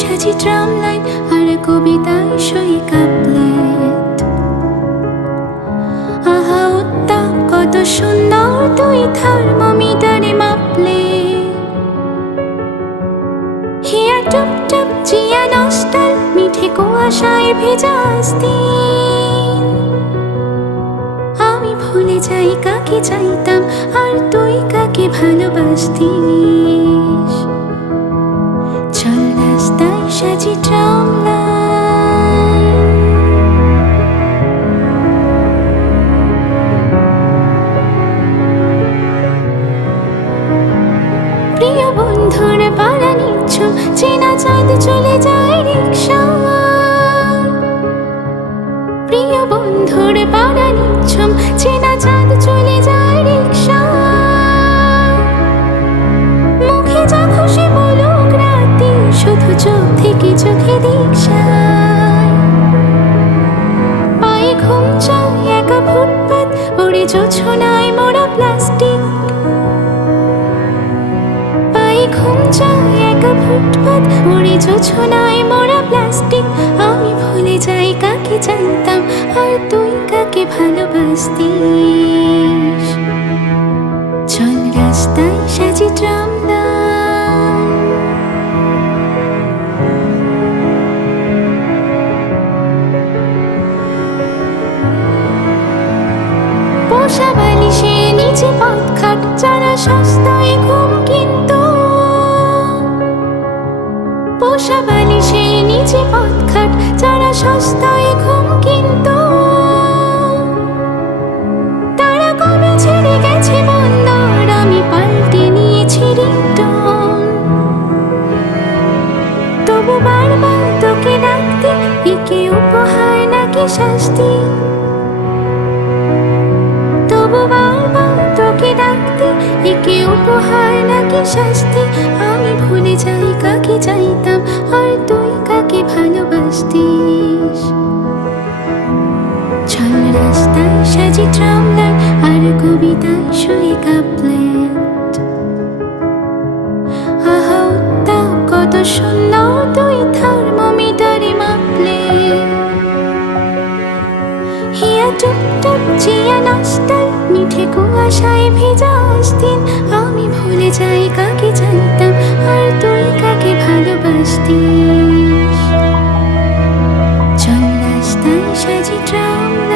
সাজি tram line আর কবিতায় সই কাপলেট। আহা উত্তাপ কত সুন্দর তুই থার্মোমিটারে মাপলে। হিয়া টুপটাপ জিয়া নস্টাল মিঠে কুয়াশায় ভেজা দিন। আমি ভুলে যাই কাকে চাইতাম আর তুই কাকে ভালোবাসতিস। চল রাস্তায় সাজি ট্রাম লাইন। প্রিয় বন্ধুর পালা নিচ্ছুম চেনা চাঁদ চলে যায় রিক্সা। প্রিয় বন্ধুর পালা নিচ্ছুম চেনা চাঁদ চলে যায় রিক্সা। মুখে যা খুশি বলুক রাতে শুধু চোখ থেকে চোখে দীক্ষায়। পায়ে ঘুম চায় একা ফুটপাত ওরে জোছনায় মোড়া প্লাস্টিক। পায়ে ঘুম চায় একা ফুটপাত ওরে জোছনায় মোড়া প্লাস্টিক। আমি ভুলে যাই কাকে জানতাম আর তুই কাকে ভালোবাসতিস। চল রাস্তায় সাজি ট্রাম লাইন। পোষা বালিশে নিচে পথঘাট যারা সস্তায় ঘুম কিনতো। পোষা বালিশে নিচে পথঘাট যারা সস্তায় ঘুম কিনতো। তারা কবে ছেড়ে গেছে বন্দর আমি পাল্টে নিয়েছি রিংটোন। তবু বারবার তোকে ডাকতে একে উপহার নাকি শাস্তি। তবু বারবার তোকে ডাকতে একে উপহার নাকি শাস্তি। আমি ভুলে যাই কাকে চাইতাম আর তুই কাকে ভালোবাসতিস। চল রাস্তায় সাজি ট্রাম লাইন আর কবিতায় সই কাপলেট। আহা উত্তাপ কত সুন্দর তুই থার্মোমিটারে মাপলে। হিয়া টুপটাপ জিয়া নস্টাল মিঠে কুয়াশায় ভেজা দিন। আমি ভুলে যাই কাকে জানতাম আর তুই কাকে ভালোবাসতিস। চল রাস্তায় সাজি ট্রাম।